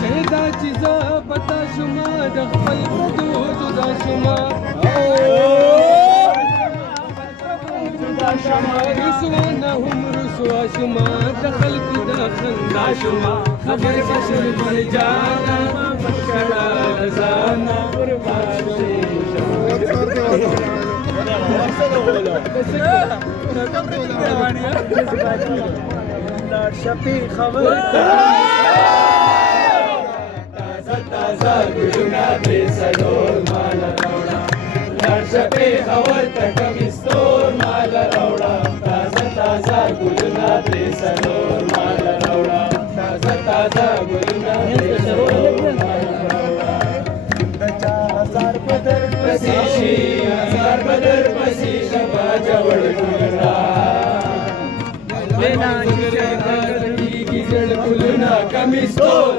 شهداची जपता शुमा दखल प्रदू जुदा शुमा رسوانهم رسوا شما دخل كدا خندا شما خبر بشر بر جانا بشرا رزانا قربان شفی خبر تازه گلونا دې سلور مال راوړه شپې خبر تکم استور مال راوړه تازه گلونا دې سلور مال راوړه تازه گلونا دې سلور مال راوړه دچا هزار بدر پسې شي هزار بدر پسې شپه جوړ ګلنا لینا کی جړ ګلنا کم استور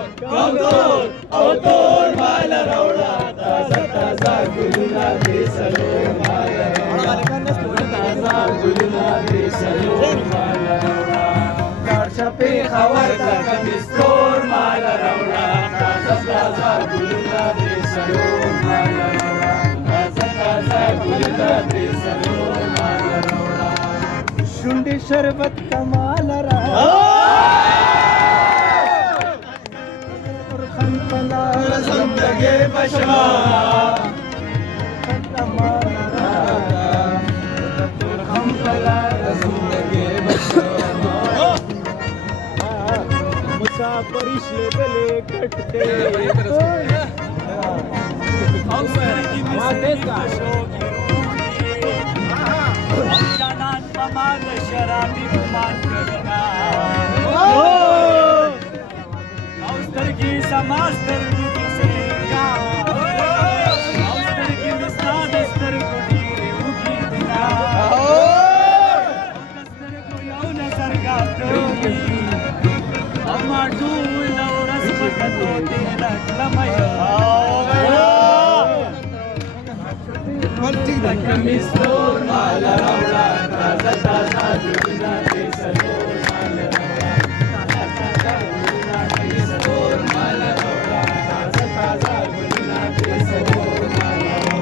او تور مال راوړه تازه ګلونه دې سلور مال راوړه تازه ګلونه دې سلور مال راوړه کار شپې خبر ته کمستور مال راوړه تازه ګلونه دې سلور مال راوړه تازه ګلونه دې سلور مال راوړه شونډې شربت کمال راوړه زندگی بشما हम पला زندگی بشما मुसाफरी शेदले कटते अवसर की जानान पमाद शराबी मान करना अवसर की समास्तर Kamistor mal raula taza gulna de salor mal raula taza gulna de salor mal raula taza gulna de salor mal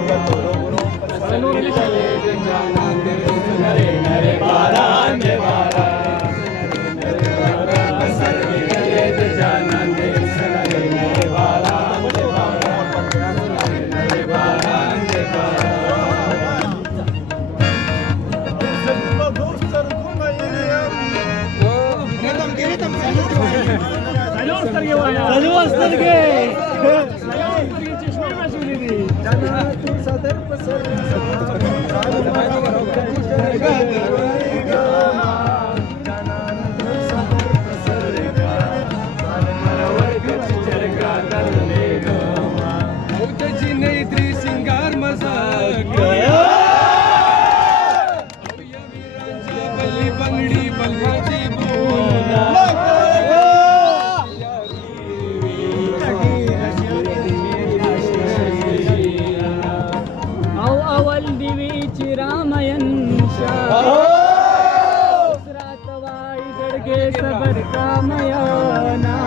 raula salor chale de jana de nare nare baran de bara sar chale de jana de nare nare baran de bara nare baran de bara सबर का मयाना